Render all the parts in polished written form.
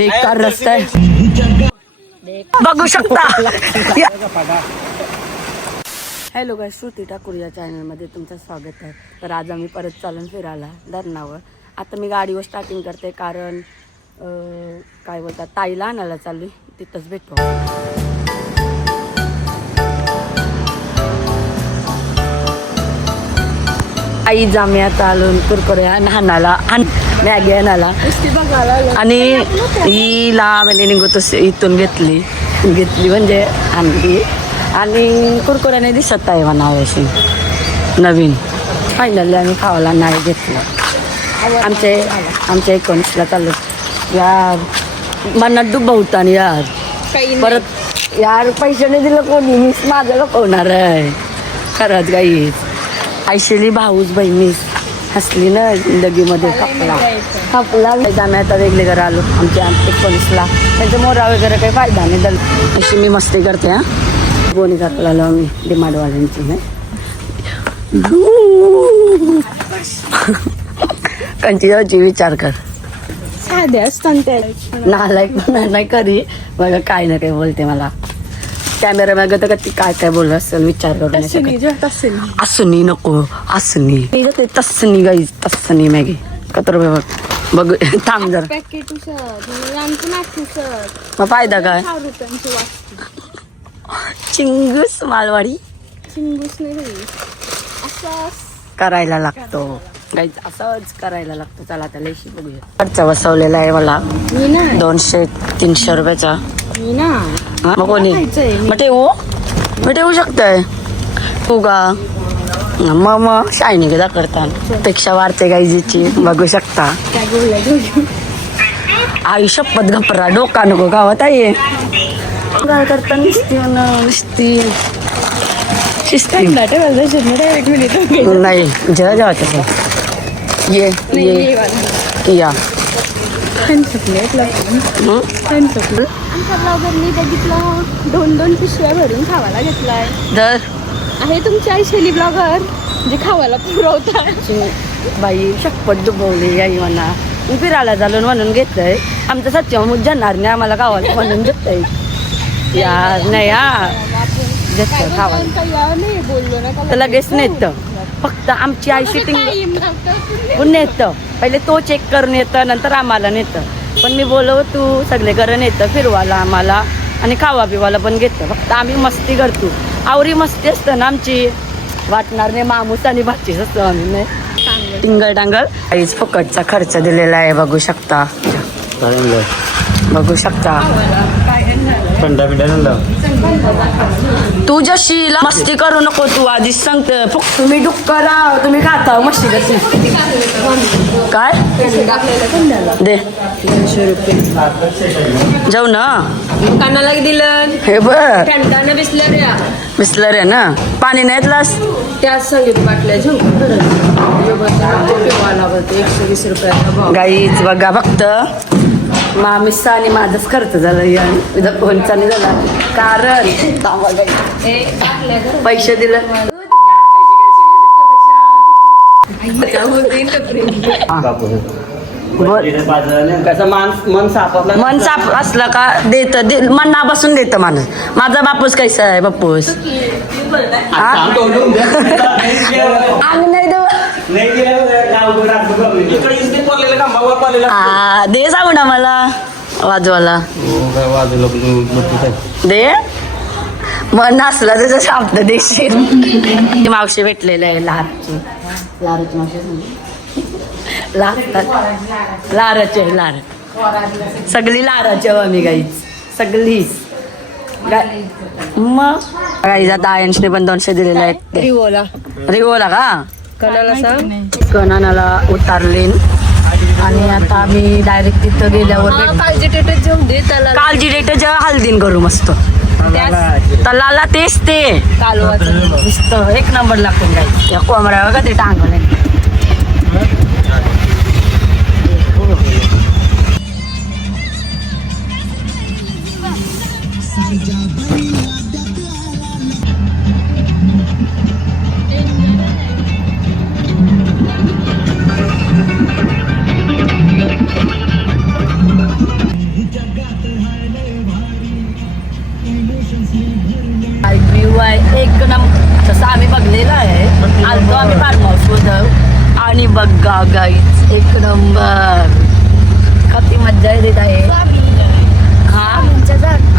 बेकार रस्ता आहे बघू शकता. हॅलो गाइस, श्रुती ठाकूर या चॅनलमध्ये तुमचं स्वागत आहे. तर आज आम्ही परत चालून फिरायला धरणावर. आता मी गाडीवर स्टार्टिंग करते कारण काय बोलतात ताईला आणायला चालली, तिथंच भेटू. आई जाम्यात आलून कुरकुरे आणायला मॅगी आणायला आणि हिला म्हणजे निघतो इथून घेतली म्हणजे आणली आणि कुरकुऱ्याने दिसत आहे म्हणावं अशी नवीन. फायनली आम्ही खावायला नाही घेतलं. आमच्या 19ला चालू यार मनात डुबवता यार परत यार पैशाने दिलं कोणी मीच माझं लपवणार आहे खरंच गाईच. आयशेली भाऊच बाई मीच हसली ना जिंदगीमध्ये खपला आम्ही आता वेगळे घर आलो आमच्या 19ला. त्यांच्या मोरा वगैरे काही फायदा नाही दल अशी मी मस्ती करते. हा गोणी घातला आलो आम्ही डिमांडवाल्यांची नाही कंची विचार कर साध्या असतात नालायक नाही करी बघा काय ना काही बोलते मला. कॅमेरा माग तर कधी काय काय बोललं असेल विचार करून असनी नको असनी तसनी गाई तसनी मॅगी कतर बघ थांब जर मग फायदा काय चिंगूस मालवाडी चिंगूस नाही करायला लागतो गाईज असंच करायला लागतो. चला आता लेशी बघूया. खर्च बसवलेला आहे मला 200-300 रुपयाचा. मग कोणी मग ठेवू शकतंय तू का मग शायनी गदा करता पेक्षा वाढते गाईजीची बघू शकता. आई शपथ घपरा डोका नको गावात आहे काय करता नुसती नाही जेव्हा जेव्हा तसं ये किया आमच्या ब्लॉगरनी बघितलं 2-2 पिशव्या भरून खावायला घेतलाय. दर आहे तुमची आयशेली ब्लॉगर जे खावायला पुरवतात. बाई शपथ डुबवली आई म्हणा फिरायला झालो म्हणून घेतलंय. आमचं सच्चा जाणार नाही आम्हाला गावाला म्हणून घेतलंय यार नाही हा घेतलं खावायला बोललो ना तर लगेच नेतं. फक्त आमची आई शूटिंग नेतं पहिले तो चेक करून येतं नंतर आम्हाला नेतं. पण मी बोलव तू सगळे करून येतं फिरवायला आम्हाला आणि खावा पिवायला पण घेतं. फक्त आम्ही मस्ती करतो आवरी मस्ती असतं ना आमची वाटणार नाही मामूस आणि भाचीच असतो आम्ही नाही टिंगल टांगल. आईच फुकटचा खर्च दिलेला आहे बघू शकता तू जशी मस्ती करू नको तू आधीच सांगते फक्त तुम्ही डुक्कर तुम्ही खाता मस्ती कशी काय दे 200 रुपये जाऊ ना दुकानाला दिलं हे बर बिसलर आहे ना पाणी नाही येतलास त्याच संगीत बाटल्या घेऊ 120 रुपयाचा गाईच बघा फक्त मामीचा आणि माझाच खर्च झाला कोणचा नाही झाला कारण पैसे दिले मन साफ असलं का देत मनापासून देत माणूस. माझा बापूस कैसा आहे बापूस आम्ही नाही देऊ दे सांगू ना मला वाजवाला दे मन नसला त्याचा शब्द देशील. मावशी भेटलेलं आहे लारची मावशी लाराचे लार सगळी लाराचे आम्ही गाईच सगळीच मग गाईचा 10 पण 200 दिलेले आहेत रिवोला का कणाला सांग कणाला उतारले आणि आता आम्ही डायरेक्ट तिथं गेल्यावर काळजी डेट जेवून दे त्याला काळजी डेट जेव्हा हल्दीन करू मस्त तलाला तेच ते कालवाचं एक नंबर लागतो गाई कोंबड्या बघा ते टांगले बघा गाईच एक नंबर. किती मज्जा येत आहे.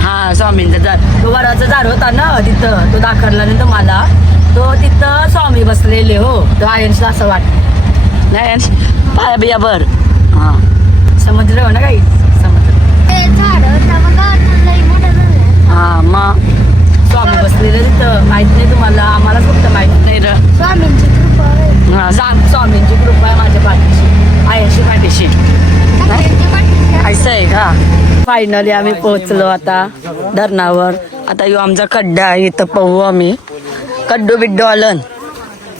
हा स्वामींचा झाड, तो वराचा झाड होता ना तिथं, तो दाखवला नाही तुम्हाला. तो तिथं स्वामी बसलेले हो. तो आयन्सला असं वाटत नाही, आयन्स पाया बिया बर. हा समुद्र हो ना काही समुद्र. हा मग स्वामी बसलेले तिथं. माहित नाही तुम्हाला, आम्हालाच फक्त माहित नाही र. स्वामींची कृपा आहे. हा स्वामींची कृपा आहे माझ्या पाठीशी, आयशी पाठीशी. असं आहे का. फायनली आम्ही पोहोचलो आता धरणावर. आता यो आमचा खड्डा आहे, इथं पाहू आम्ही. कड्डू बिड्डू आलं,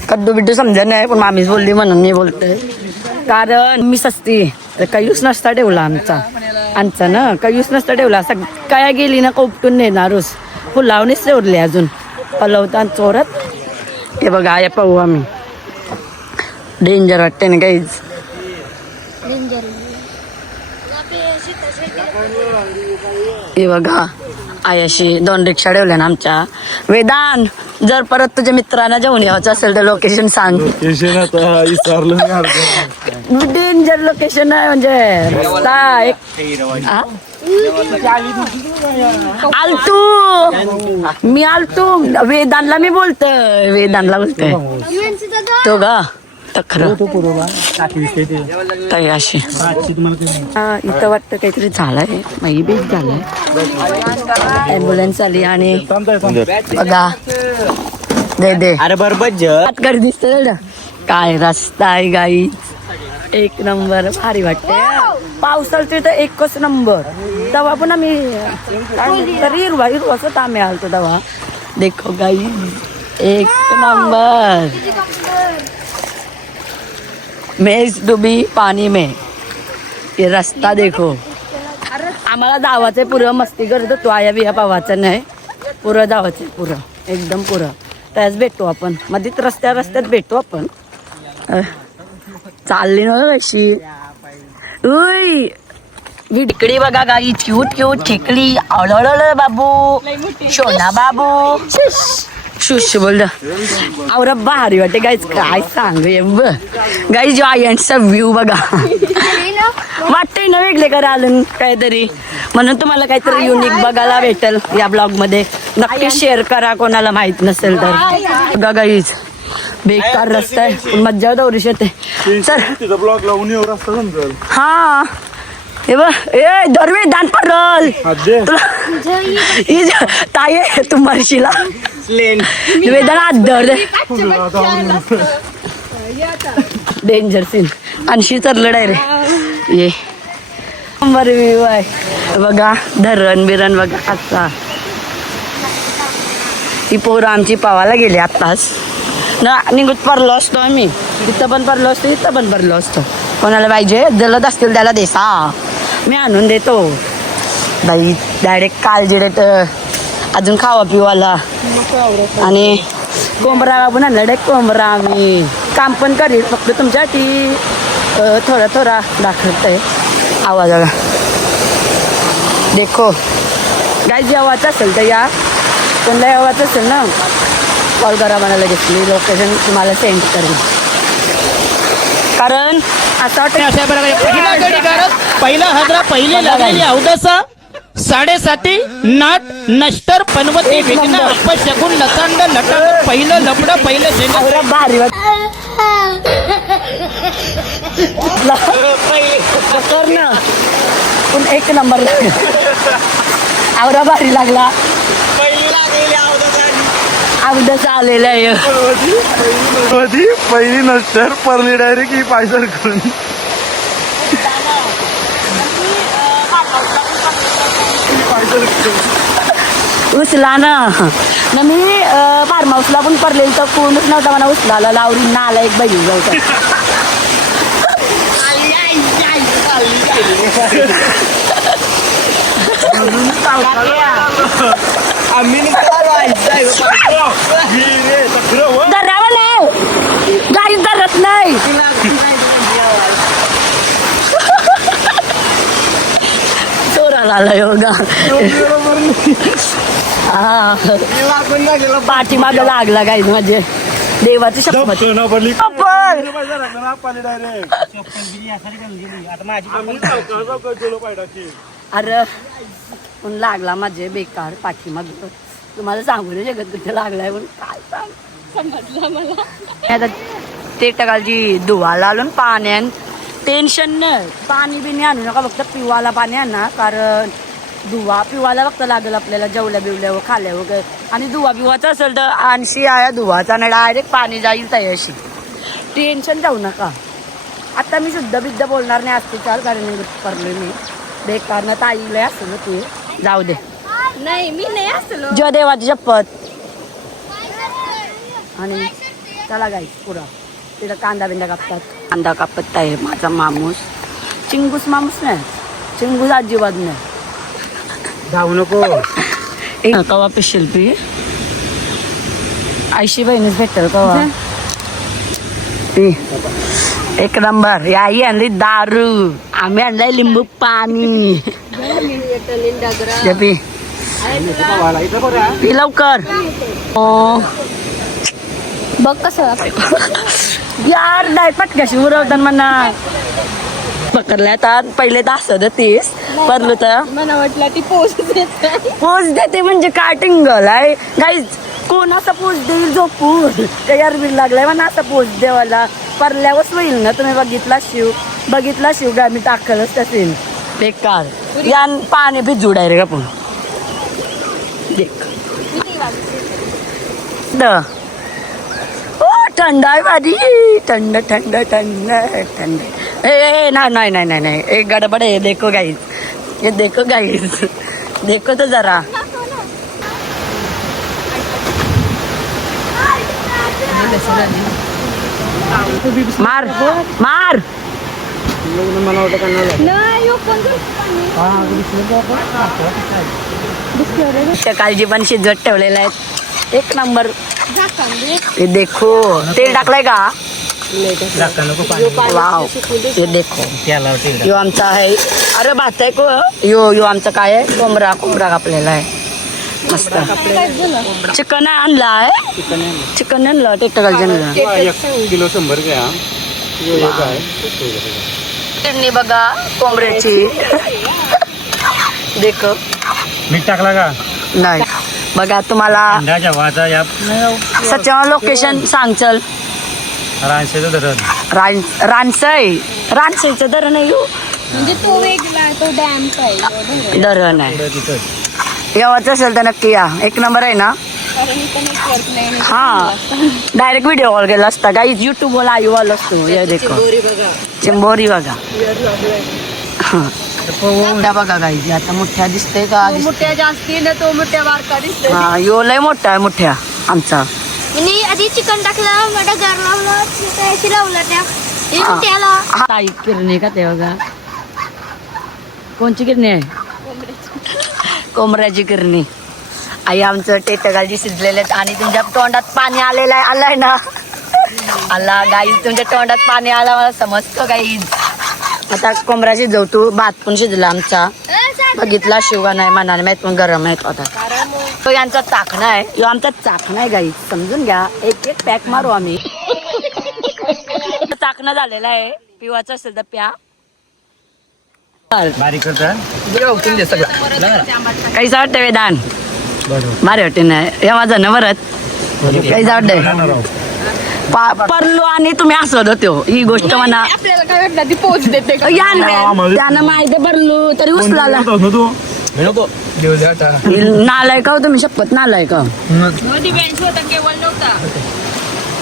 कड्डू बिड्डू समजा नाही, पण मामीच बोलली म्हणून मी बोलते. कारण मी सस्ती तर काहीच नसता ठेवला आमचा ना, काहीच नसता ठेवला. काय गेली ना कोपटून नेणारच, फुलावणीच ठेवले अजून पलवता चोरत. हे बघा या पाहू आम्ही. डेंजर वाटते ना काहीच. हे बघा आयाशी 2 रिक्षा ठेवल्या ना आमच्या. वेदान, जर परत तुझ्या मित्रांना जेवण यायचं असेल तर लोकेशन सांग. डेंजर लोकेशन आहे म्हणजे रस्ता एक. आलतू मी आलतू वेदांतला मी बोलतोय, वेदांतला बोलतोय तो गा तखर अशी. इथं वाटतं काहीतरी झालंय, माही बीच झालंय. ॲम्ब्युलन्स आली आणि बघा दे अरे बरोबर कर दिसत काय रस्ता आहे गाई. एक नंबर भारी वाटते. पावसाळ्यात तर एकच नंबर. तेव्हा पण आम्ही तरी हिरवाच होता आम्ही आलतो तेव्हा. देखो गाई एक नंबर. मेज डुबी पाणी में. ये रस्ता देखो. आम्हाला जावाचं पुरं मस्ती करत होतो. आया बिया पावाचं नाही, पुरं जावाचं पुरं एकदम पुरं. त्याच भेटतो आपण मध्येच रस्त्यात भेटतो आपण. चालली ना अशी. उय इकडे बघा गाई क्यूट क्यूट ठेकली. आवळ बाबू शोना बाबू शुश बोल. आवरा भारी वाटते गाईच, काय सांगू गाई. जो आयन्सचा व्ह्यू बघा वाटतंय ना वेगळे करा आलं काहीतरी, म्हणून तुम्हाला काहीतरी युनिक बघायला भेटेल या ब्लॉग मध्ये. नक्की शेअर करा कोणाला माहित नसेल तर. बघा गाईच बेकार रस्ता आहे, पण मज्जा दौरीश येते. चल ब्लॉग लावून येऊ रस्ता समजेल. हा हे बघ ए दरवे दान पडल ताये तू मरशीला. वेदना दर डेंजर सीन. आणशी चरलं डायरेक्ट ये नंबर व्ह्यू आहे बघा. धरण बिरण बघा. आता ही पोरं आमची पावाला गेली आत्ताच ना. निघूत पडलो असतो आम्ही, इथं पण पडलो असतो, इथं पण पडलो असतो. कोणाला पाहिजे जलद असतील त्याला देसा, मी आणून देतो. बाई डायरेक्ट काळजी देत. अजून खावा पिवाला आणि कोंबरा पण आणला डायरेक्ट कोंबरा. आम्ही काम पण करील, फक्त तुमच्यासाठी थोडा दाखवत आहे आवाजाला. देखो गाय जे आवाज असेल तर या कोणलाही आवाज असेल ना कॉल करा मला, लगेच मी लोकेशन तुम्हाला सेंड करेन. कारण आता पहिला हजरा पहिले लागलेली अवदसा 7:30 नाट नष्टर पनवते विघ्न अपशकुन नसांड लटांड पहिलं लपड पहिलं आवरा भारी कर ना, पण एक नंबर आवरा भारी लागला. अवदस आलेला आहे पहिली नसतर परली डायरेक्ट ही पायसर करून. उचला ना मी फार्म हाऊसला पण पडलेली तर कोणच नव्हता मला उचलाला. लावरी ना आला एक बाई जाऊ. धरावा नाही गाडी धरत नाही. चोराला आला योगा. हा पाठीमागं लागला गाई म्हणजे देवाची शपथ. चप्पल पैसा लागला ना पाणी डायरेक्ट आम्ही सावकाश गेलो पायडाची. अरे पण लागला माझे बेकार पाठीमाग तुम्हाला सांगू नाही शकत कुठे लागलाय पण काय सांग समजलं मला. आता ते टकालची धुवाला आलो पाण्यान टेन्शन नाही पाणी बिणी आणू नका फक्त पिवाला पाणी आणा कारण धुवा पिवाला फक्त लागेल आपल्याला जेवल्या बिवल्या खाल्या वगैरे आणि धुवा पिवाचा असेल तर 80 आया धुवाचा ना डायरेक्ट पाणी जाईल तयाशी टेन्शन जाऊ नका. आता मी शुद्ध बिद्ध बोलणार नाही असते चाल कारण करलोय मी बेकार ना ताईला असलं ते जाऊ दे नाही मी नाही असलो. जय देवाची शपथ. आणि चला गाई पुढं तिथं कांदा बिंदा कापतात कांदा कापत आहे माझा माणूस चिंगूस माणूस नाही चिंगूस अजिबात नाही धावू नको. कवा पे शिल्पी आयशी बहिणीच भेटेल कवा एक नंबर आई आणली दारू आम्ही आणलाय लिंबू पाणी पी पी लवकर बघ कसं यार डाय पटकाशी उरवतात म्हणा पकडल्या तर पहिले तर असं तीस परलो तर मला वाटलं ती पोच देत पोच देते म्हणजे काय टिंगल आहे गाईज कोण असा पोच देईल झोपून तयार बिल लागलाय म्हणा असा पोच देवाला परल्यावरच होईल ना तुम्ही बघितला शिव गा मी टाकलंच तसेल बेकार या पाणी भिजू डायरेक्ट आपण देख ओ थंड आहे माझी थंड थंड थंड थंड ए नाही नाही नाही नाही एक गडबड आहे देखो गाईज ये देखो गाईज देखो तो जरा मार मार नाही हो, पण त्या काळजी पण शिजवत ठेवलेल्या आहेत एक नंबर झाकण दे. ये देखो तेल टाकलाय का वाव ये देखो यो आमचा आहे अरे भात आहे को यो आमचा काय आहे कोंबडा कापलेला आहे मस्त काय झालं? चिकन आणला आहे चिकन आणलं टेक्टरला 1 किलो 100 घ्या. किडनी बघा कोंबड्याची देख मीठ टाकला का नाही बघा तुम्हाला अंड्याच्या वाचा या सच्या लोकेशन सांग चल रानशेचं धरण रानसईचं धरण आहे यो म्हणजे तो वेगळा तो डॅम काय धरण आहे तिथं येवाचं असेल तर नक्की या एक नंबर आहे ना कारण इथं नेटवर्क नाही हा डायरेक्ट व्हिडिओ कॉल केला असता काही युट्यूब ला आयु आलो असतो या देखो चिंबोरी बघा हा त्या बघा गाईज आता मोठ्या दिसते का मोठ्या जास्ती ना तो मोठ्या बारका दिसतो. हा यो लय मोठा आहे मोठ्या आमचा मी आधी चिकन टाकलं मग घर लावलं त्याशी लावलं त्या त्याला हा ताई किरणी का ते बघा कोणची किरणी आहे कोंबड्याची किरणी आई आमचं टेटगालजी शिजलेले आणि तुमच्या तोंडात पाणी आलेलं आहे आलाय ना आला गाईज तुमच्या तोंडात पाणी आला मला समजतो गाईज आता कोंबडा शिजवतो भात पण शिजला आमचा बघितला शिवा नाही मनाने माहित पण गरम आहेत आता तो यांचा चाकणा आहे यो आमचा चाकणा आहे गाईज समजून घ्या एक एक पॅक मारू आम्ही चाकणा झालेला आहे पिवाचं असेल तर प्या बारीक करता काही वाटतं वेदान भारी वाटते नाही हे माझं ना परत काही वाटतंय परलो आणि तुम्ही हसत होतो ही गोष्ट म्हणा आपल्याला काय वाटलं ती पोच देते का? त्यानं माहिती भरलो तरी उचलाला नालाय का हो तुम्ही शपथ नालाय का मध्ये बेंच होता केवळ नव्हता.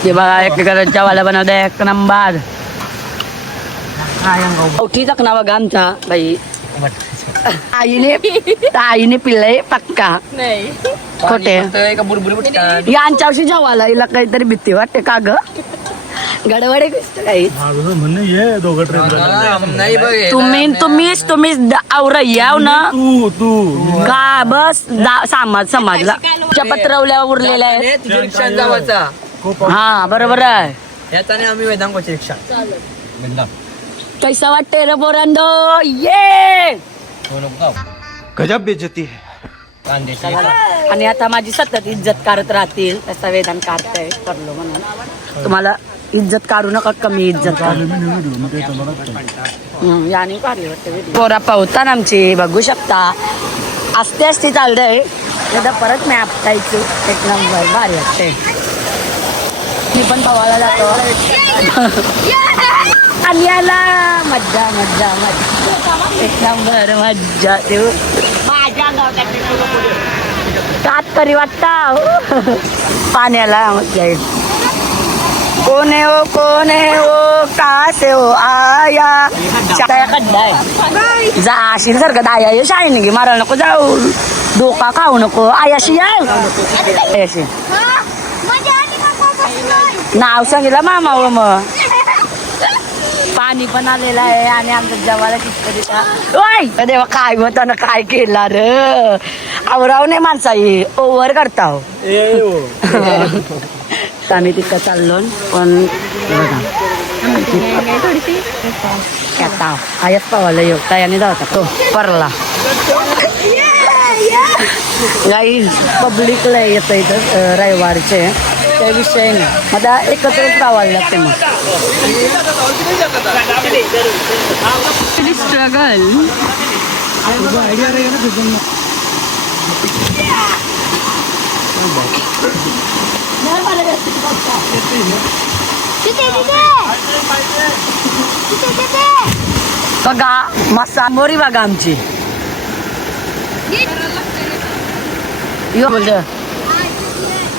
ते बघा एक जेवायला बनवता एक नंबर मोठी चकना बघा आमचा बाई आईने पिल्लय पक्का नाही खोटे यांच्याशी जेवायला हिला काहीतरी भीती वाटते का ग गडबड आहे काही म्हणणं ये दोघं ट्रेन तुम्हीच आवरा याव ना तू का बस समाजला पत्रवल्या उरलेल्या आहेत हा बरोबर आहे याच्याने आम्ही वेदांकोची रिक्षा कैसा वाटते रे बोरांडो ये गजब बेइज्जती है. आणि आता माझी सतत इज्जत करत राहतील तसा वेदांत काढताय करलो म्हणून तुम्हाला इज्जत काढू नका, कमी इज्जत काढू. याने काढली वाटतं पोरा पावतात आमची, बघू शकता. असते चाललंय एकदा परत मी आपटायचं. एक नंबर भारी वाटते. मी पण पवायला जातो. आल्याला मज्जा मज्जा मज्जा, एक नंबर मज्जा देऊ. कात तरी वाटता पाण्याला मज्जा येईल. कोण है वो कहाँ से हो आया. कड्डाय जा अशी सारखं दाया ये शाळेने घे, मारायला नको जाऊ, डोका खाऊ नको. आयाशी आयाशी नाव सांगितलं मामा व मग पाणी पण आलेलं आहे आणि आमच्या जेवायला किती देवा काय होता ना, काय केला र. आवराव नाही माणसा ओव्हर करता. आम्ही तिथं चाललो पण बघा आयाच पावाला येऊ त्याने जाता तो परला. गाई पब्लिकला येतं इथं रविवारचे, त्या विषय नाही. मला एकत्रच राहावं लागते. मग स्ट्रगल बघा मसा मोरी बघा आमची.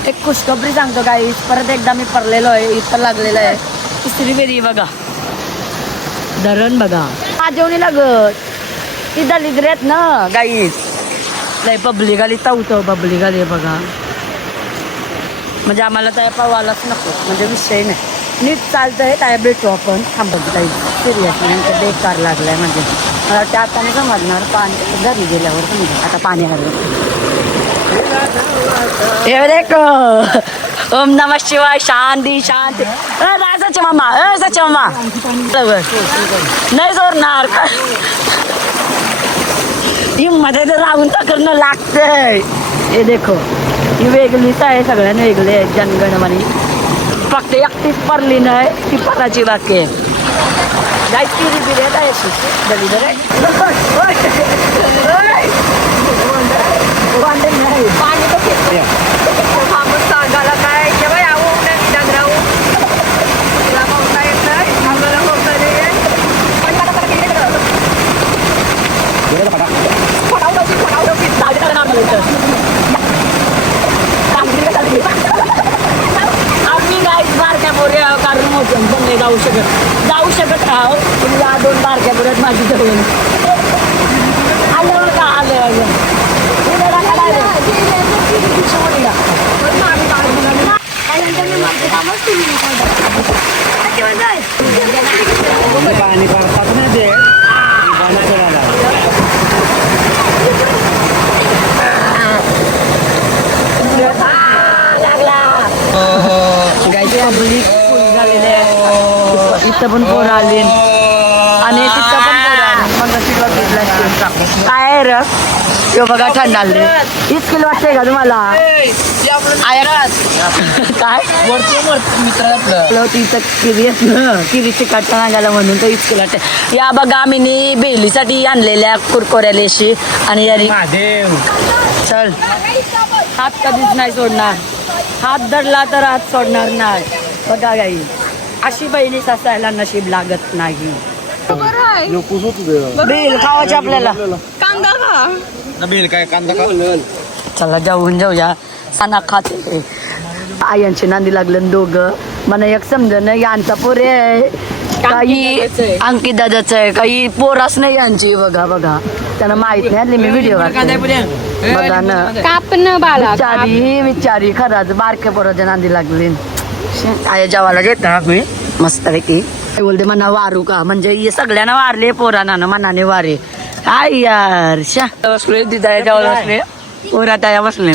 एक खुशखबरी सांगतो गाईस, परत एकदा मी पडलेलो आहे, इथं लागलेलं आहे. तिसरी फेरी बघा, धरण बघा. जेवणी लागत ती दलिद्र आहेत ना गाईस. लय पब्लिक आली तवतो पब्लिक आली बघा. म्हणजे आम्हाला त्या पावालाच नको, म्हणजे विषय नाही. नीट चालतंय काय भेटू आपण थांबत काही सिरियसली बेकार लागलाय. म्हणजे मला वाटतं आता नाही समजणार, पाणी घरी गेल्यावर समजा. आता पाणी आलं हे देख. ओम नमः शिवाय, शांती शांती. राजाचे मामा राजाचे मामा नाही जोरणार का मध्ये तर राहून तर करणं लागतंय. हे देखो ही वेगळीच आहे, सगळ्यांना वेगळी आहे. जनगणमनी फक्त एकटीच पडली नाही, ती पराची बाकी आहे. जायची बिर्यात आहे दलिदर आहे. पाणी सांगायला काय केव्हा यावं डगरावं तिला पावता येत नाही, आम्हाला पावता नाही येत. आम्ही गाईच बारक्या पोऱ्या कारण मोठ्या पण नाही जाऊ शकत आहो. तुम्ही या 2 बारक्या पोऱ्यात माझी जवळ आलं का आलं पाणी करतात ना ते पब्लिक फुल झालेले आहे. इथं पण पोरं आली आणि तिथं पण पोरं आली. मग बघितलं काय आहे र तो बघा थंडाले. इतकी वाटते का तुम्हाला काय मित्र तिथं किरीच ना किरीची काटा नागायला म्हणून तर इतकी वाटते. या बघा आम्ही बेलीसाठी आणलेल्या कुरकोऱ्यालेशी आणि यारी चल हात कधीच नाही सोडणार. हात धरला तर हात सोडणार नाही. बघा गाई अशी बहिणीच असायला नशीब लागत नाही. बेल खावायचे आपल्याला बेल काय कांदा का. चला जाऊया. साना खाते आयांची नांदी लागलं दोघं. मला एक समजन यांचा पोरे आहे काही अंकित दादाच आहे, काही पोराच नाही यांची. बघा बघा त्यांना माहित नाही. मी व्हिडिओ बघा ना विचारी खरंच बारक्या पोराच्या नांदी लागली. आया जेवायला घेत ना मी मस्त पैकी. बोलते म्हणा वारू का, म्हणजे हे सगळ्यांना वारले पोरांना मनाने वारे. काय यार शा बसले दिदा जेवायला बसले पोरा त्या बसले.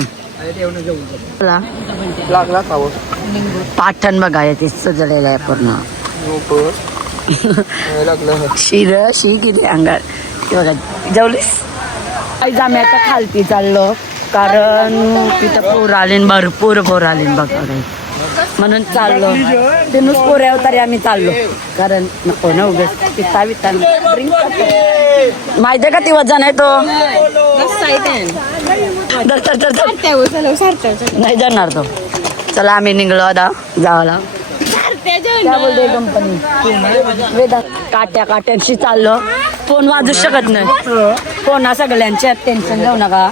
लागला खावं पाठण बघा ते सजलेलं आहे पूर्ण. शी किती अंगार बघा. जेवलीस काही आम्ही आता खालती चाललो कारण तिथं पोर आले भरपूर पोर आले बघा. म्हणून चाललो ते नुस पोऱ्यावर तरी आम्ही चाललो कारण नको ना उगाच पिता बिता माहितीये का ती वजन आहे तो नाही जाणार तो चला आम्ही निघलो आता जावाला काय बोलते कंपनी वेदा काट्यांशी चाललो फोन वाजू शकत नाही फोन सगळ्यांच्या टेन्शन घेऊ नका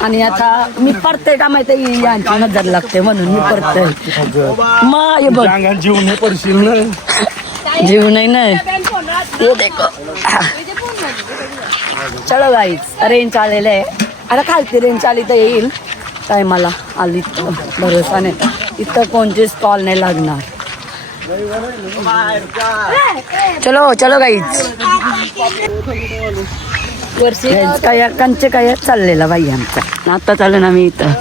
आणि आता मी पडते का माहिती यांची नजर लागते म्हणून मी पडते मग हे बघ जीव नाही पडशील ना जीव नाही ते देखो चलो गाईच रेंज आलेलं आहे आता खालती रेंज आली तर येईल टायमाला आली तर भरोसा नाही इथं कोणची स्टॉल नाही लागणार चलो चलो गाईच काय कंचे काय चाललेला बाई आमचा आता चालू ना मी इथं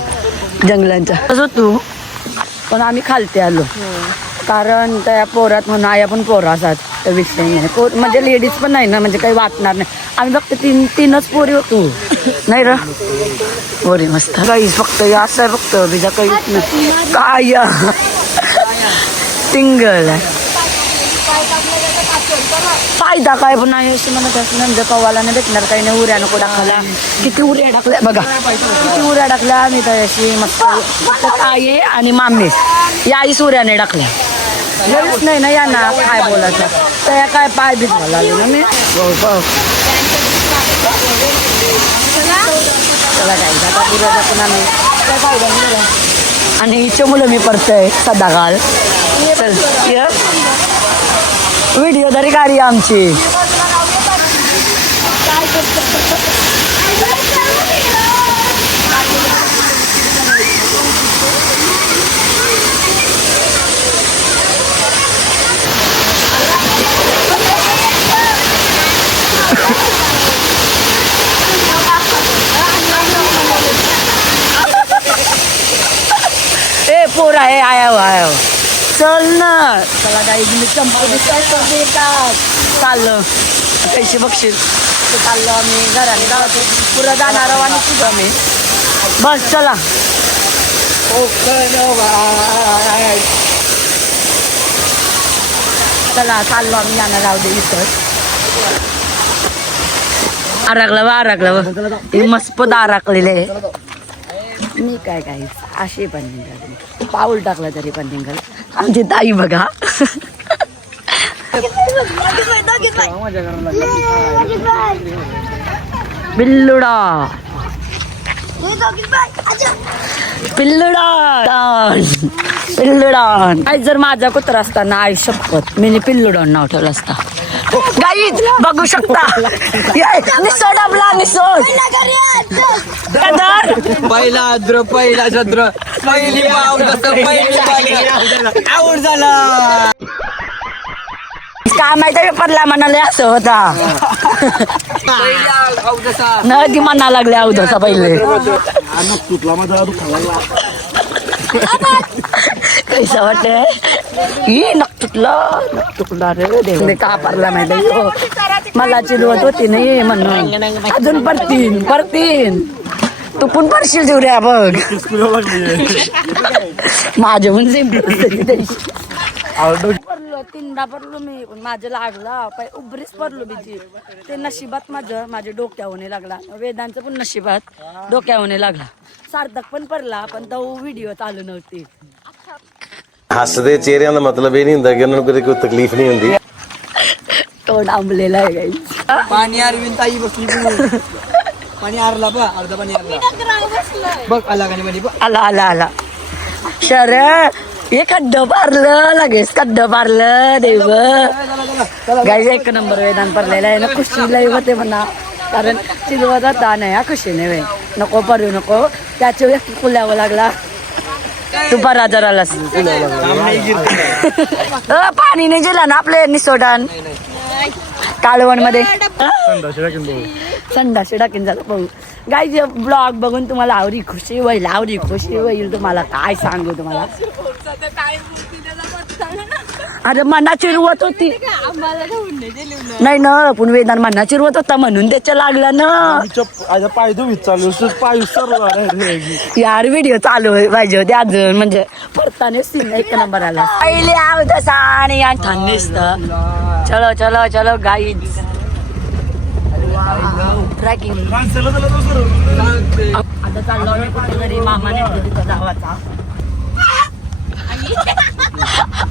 जंगलांच्या तसं तू पण आम्ही खालते आलो कारण त्या पोरात म्हणून आया पण पोरं असतात त्या विषय नाही म्हणजे लेडीज पण नाही ना म्हणजे काही वाटणार नाही आम्ही फक्त तीनच पोरी होतो नाही र पोरी मस्त काहीच फक्त असं आहे फक्त बिजा काहीच नाही काय सिंगल आहे फायदा काय पण नाही अशी म्हणत म्हणजे कवाला नाही भेटणार काही नाही उऱ्या नको टाकायला किती उऱ्या टाकल्या बघा किती उऱ्या टाकल्या आम्ही तशी मस्त ताई आणि मामी या आईच उऱ्याने टाकल्या घरीच नाही ना या ना काय बोलायचं त्या काय पाय बी झाला ना मी चला काय आता उऱ्या टाकून आम्ही काय फायदा नाही आणि हिचे मुलं मी पडतंय सदाकाळ चल व्हिडिओ तरी काढी आमची ए पोरा आहे आया आया चल ना चला काही मी चंपू देतात चाललं पैसे बक्षीस चाललो आम्ही घराने गावात पुरं जाणार आणि तुझं आम्ही बस चला चला चाललो आम्ही जाणार राहू दे इथं आराकलं हे मस्त आराकलेले आहे मी काय काहीच अशी पण निघाली पाऊल टाकलं तरी पण निघाल आमची ताई बघा बिल्लुडा पिल्लुडॉन आई जर माझा कुत्रा असता ना आई शपथ मी पिल्लुडॉन नाव ठेवलं असता गाईच बघू शकता निसोड आपला निसोड पहिला आद्र पहिला छद्र पहिली पाव आऊट झाला काय माहिती पेपरला म्हणाले असं होता न ती म्हणा लागले अवधसा पहिले कैसा वाटते ही नक तुटला रे देव का पडला माहिती मला चिडवत होती नाही म्हणून अजून परतीन तू पण पडशील जेवढ्या बघ माझे पण पडलो तीनदा पडलो मी पण माझं लागला पाय उभरीच पडलो बिजी ते नशिबात माझ्या डोक्यावणे लागला वेदांचं पण नशिबात डोक्यावणे लागला सार्थक पण पडला पण तो व्हिडिओ चालू नव्हती हसदे चेहऱ्यां दा मतलब ਇਹ ਨਹੀਂ ਹੁੰਦਾ ਕਿ ਉਹਨਾਂ ਨੂੰ ਕੋਈ ਤਕਲੀਫ ਨਹੀਂ ਹੁੰਦੀ तोंड आंबलेला आहे गाई पाणी अरविंद ताई बसली पाणी आरला बा अर्धा पाणी आरला बघ आला का नाही आला शर हे खड्डं पारलं लगेच खड्डं पारलं देव गाई एक नंबर वेदान पडलेला आहे ना खुशीला होते म्हणा कारण चिलवा जाता नाही हा खुशीने वे नको पडू नको त्याच्या वेळेस कुल्यावं लागला तू बरा जरा पाणी नाही गेला ना आपले निसोडान कालवण मध्ये संडाशी टाकीन झालं भाऊ गाई ब्लॉग बघून तुम्हाला आवडी खुशी होईल तुम्हाला काय सांगू तुम्हाला अरे मना चिरवत होती नाही ना पण वेदान मना चिरवत होता म्हणून त्याच्या लागला ना पाय तुम्ही चालू पाय सरला यार व्हिडिओ चालू पाहिजे होते अजून म्हणजे परताने सीन एक नंबर आला पहिले आवत आणि थंडीस्त चलो चलो चलो गाईज ट्रॅकिंग आता चाललो आम्ही कुठेतरी मामाने तिथं गावाचा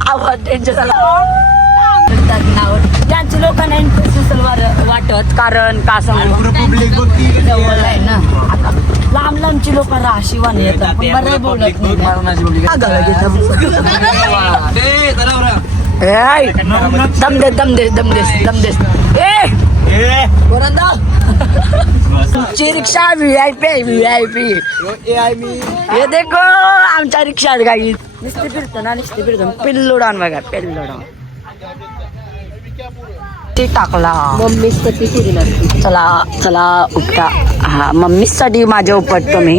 आवाज त्यांच्या त्यांची लोकांना इंटरेस्ट असेल वाटत कारण का सांगू जवळ आहे ना आता लांब लांबची लोक राशीवाने येतात पण बरं बोलत नाही दमदेस तुमची रिक्षा व्हीआयपी हे देखो आमच्या रिक्षात गाई नुसते फिरतो पिल्लोडान बघा पिल्लोडान ते टाकला मम्मीच चला चला उपटा हा मम्मीच साठी माझ्या उपटतो मी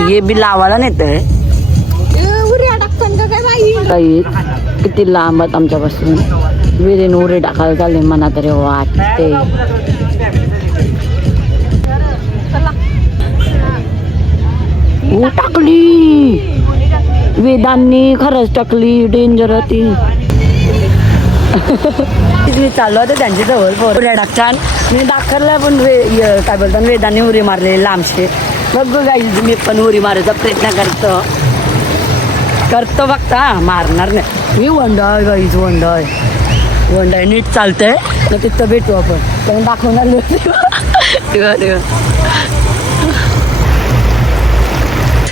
हे बी लावायला नेतोय काही किती लांब आहेत आमच्यापासून विहिरीन उरी टाकायला चालले मना तरी वाटते टाकली वेदांनी खरंच टाकली डेंजर होती मी चाललो होते त्यांच्या जवळ उड्या टाकतात मी दाखवलं पण काय बोलतात वेदांनी उरी मारले लांबशे बघ गाई मी पण उरी मारायचा प्रयत्न करतो बघता मारणार नाही मी वंडाय गाईज वंडाय नीट चालतंय तर तिथं भेटू आपण त्यामुळे दाखवणार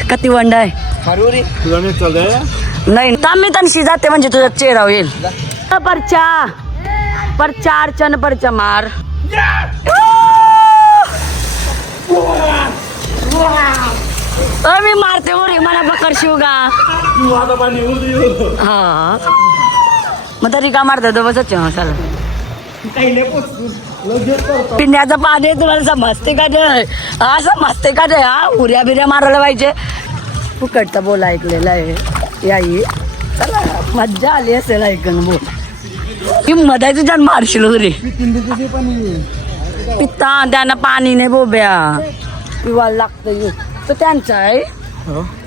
किती वंडाय नाही मी तनशी जाते म्हणजे तुझा चेहरा येईल परचा अर्चन परचा मार मी मारते उरी मला पकड शिवगा हा मग तरी का मारतो तो बसच चला पिण्याचं पाणी तुम्हाला समजते का नाही हा समजते का नाही हा उऱ्या बिऱ्या मारायला पाहिजे फुकटचं बोल ऐकलेलं आहे याई चला मज्जा आली असेल ऐकून बोल ही मधायचं जाण मारशील रे पित्ता त्यांना पाणी नाही बोब्या पिवायला लागतं तो त्यांचा आहे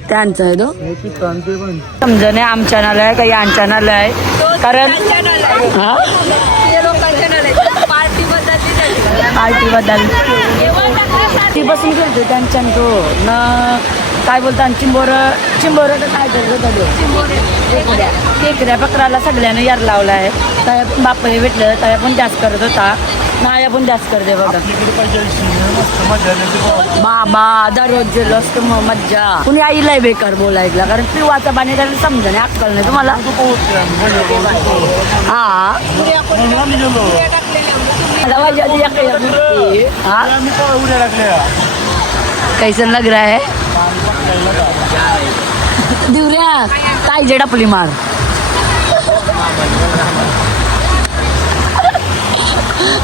त्यांचा आहे तो समजा नाही आमच्या नाला आहे काही यांच्या नाला आहे कारण पार्टी बद्दल ती बसून खेळतो त्यांच्या तो न काय बोलतात चिंबोर तर काय करतो केकऱ्या पकडायला सगळ्यांना यार लावला आहे त्या बापाने भेटलं त्या पण जास्त करत होता नाया पण जास्त करते बघा बाबा दररोज गेलो असतो मग मज्जा कुणी आईलाय बेकार बोलायला कारण पिवाचं पाणी त्याला समजा नाही अक्कल नाही तुम्हाला हा कैसन लग रहा है दिवऱ्या काय जेडापली मार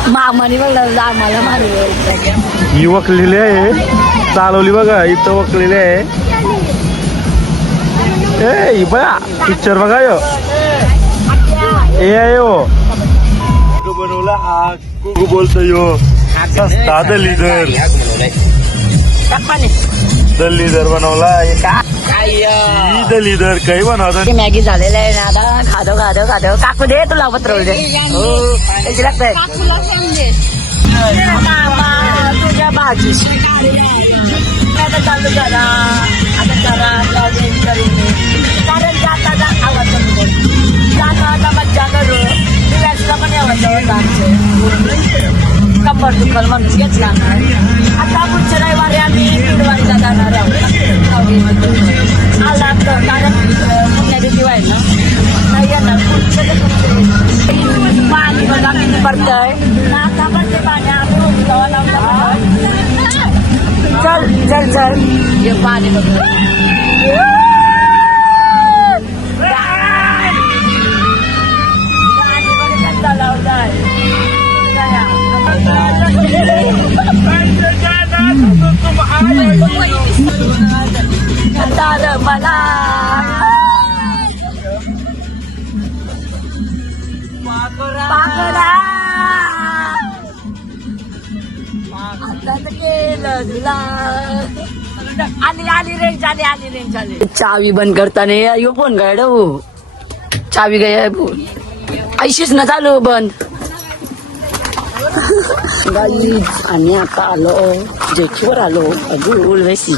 मामाने बघला आम्हाला मारू ही वकलेली आहे चालवली बघा इथं वकलेली आहे ए बघा पिक्चर बघा यो ए यो बनवला हा कुकू बोलतो यो सस्ता दलिदर बनवला दलिदर काही बनवतात मॅगी झालेलं आहे ना आता खादो काकू दे तुला पत्र दे त्याची लागतंय तुझ्या भाजीशी आता चालू करा आता करा कारण जाता आवाज जाता मज्जा करू दिव्यासला पण यावं आमचे कंबर दुखल म्हणून घेतला आता पुढच्या रविवारी आम्ही बुधवारीला जाणार आहोत आला कारण पुण्याची व्हायला नाही येणार पाणी बघा किती पडतंय आता पण ते पाणी आम्ही चल हे पाणी बघ मला पाकडा हातात केलं तुला आली रेंज आली चावी बंद करताना यो फोन काय डो चावी काय फोन ऐशीच ना चालू बंद गाईज आणि आता आलो जेकीवर आलो अजून उलवेसी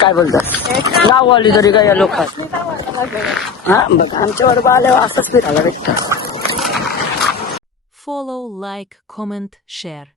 काय बोलतात गाव आली तरी काय या लोकात हा बघ आमच्या बरोबर आल्यावर असंच फिरायला भेटतं Follow, like, comment, share.